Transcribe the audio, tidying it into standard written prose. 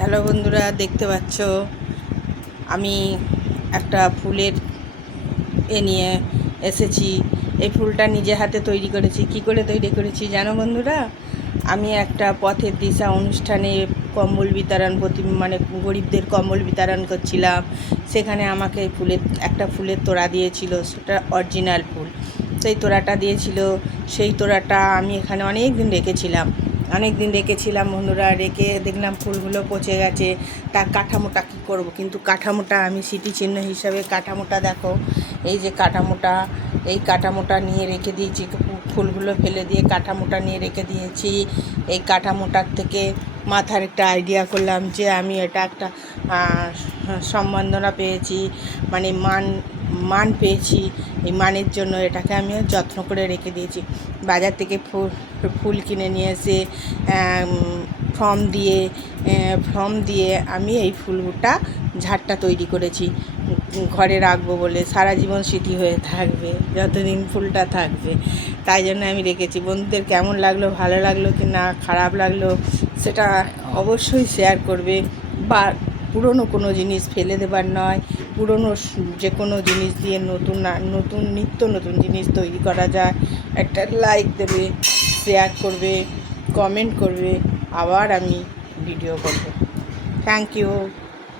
Hello বন্ধুরা, দেখতে পাচ্ছ আমি একটা ফুলের নিয়ে এসেছি। এই ফুলটা নিজে হাতে তৈরি করেছি। কি করে তৈরি করেছি জানো বন্ধুরা? আমি একটা পথের দিশা অনুষ্ঠানে কম্বল বিতরণ মানে গরিবদের কম্বল বিতরণ করছিলাম। সেখানে আমাকে একটা ফুলের তোড়া দিয়েছিল, সেটা অরিজিনাল ফুল। সেই তোড়াটা দিয়েছিল। সেই তোড়াটা আমি এখানে অনেক দিন রেখেছিলাম বন্ধুরা। রেখে দেখলাম ফুলগুলো পচে গেছে। তার কাঠামোটা কী করব, কিন্তু কাঠামোটা আমি স্মৃতিচিহ্ন হিসাবে কাঠামোটা দেখো, এই যে কাঠামোটা, এই কাঠামোটা নিয়ে রেখে দিয়েছি। ফুলগুলো ফেলে দিয়ে কাঠামোটা নিয়ে রেখে দিয়েছি। এই কাঠামোটার থেকে মাথার একটা আইডিয়া করলাম যে আমি এটা একটা সম্বর্ধনা পেয়েছি, মানে মান পেয়েছি। এই মানের জন্য এটাকে আমি যত্ন করে রেখে দিয়েছি। বাজার থেকে ফুল কিনে নিয়ে এসে ফর্ম দিয়ে আমি এই ফুলটা ঝাড়টা তৈরি করেছি। ঘরে রাখবো বলে, সারা জীবন স্মৃতি হয়ে থাকবে, যতদিন ফুলটা থাকবে। তাই জন্য আমি রেখেছি। বন্ধুদের কেমন লাগলো, ভালো লাগলো কি না, খারাপ লাগলো, সেটা অবশ্যই শেয়ার করবে। বা পুরনো কোনো জিনিস ফেলে দেবার নয়, পুরনো যে কোনো জিনিস দিয়ে নিত্য নতুন জিনিস তৈরি করা যায়। একটা লাইক দেবে, শেয়ার করবে, কমেন্ট করবে, আবার আমি ভিডিও করব। Thank you.